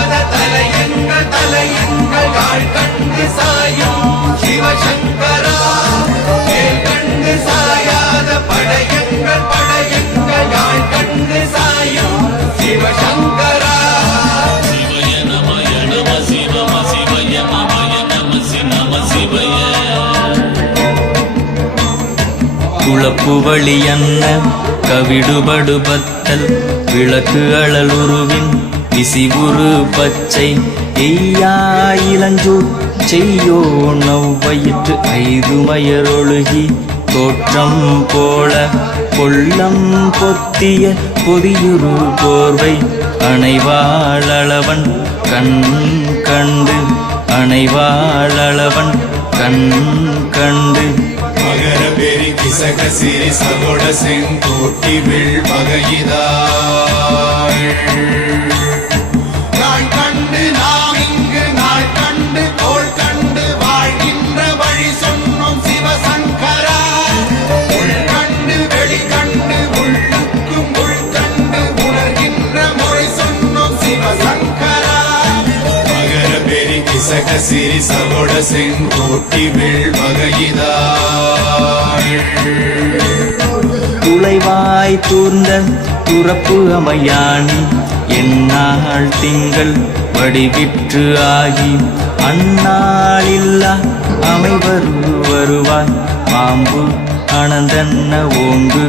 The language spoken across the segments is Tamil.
மாத தலையங்கள் தலையங்கள் கால் கண்டு சாயும் சிவசங்கரா. கேள் கண்டு சாயாத படையங்கள் படையங்கள் கால் கண்டு சாயும் சிவசங்கரா. சிவய என்ன? கவிடுபடு விளக்கு அழலுருவின் விசிவுரு பச்சை எய்யா இளஞ்சூர் செய்யோ நவ்வயிற்று ஐதுமயரொழுகி தோற்றம் போல கொள்ளம் பொத்திய பொதியுரு போர்வை அணைவாளவன் கண் கண்டு அணைவாளவன் கண் கண்டு. மகர பெரி கிசக சிறி சகோட செங்கோட்டி வில் பகையிதாள். பெரி சிறி சகோட செங்கோட்டி வில் பகையிதாள் துளைவாய் தூர்ந்த துறப்பு அமையான் என்னால் திங்கள் வடிவிற்று ஆகி அந்நாளில்லா அமைவரு வருவாய். பாம்பு அனந்தன்ன ஓங்கு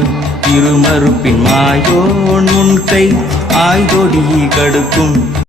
இருமறுப்பின் மாயோன் முன்கை ஆய்தொடி கடுக்கும்.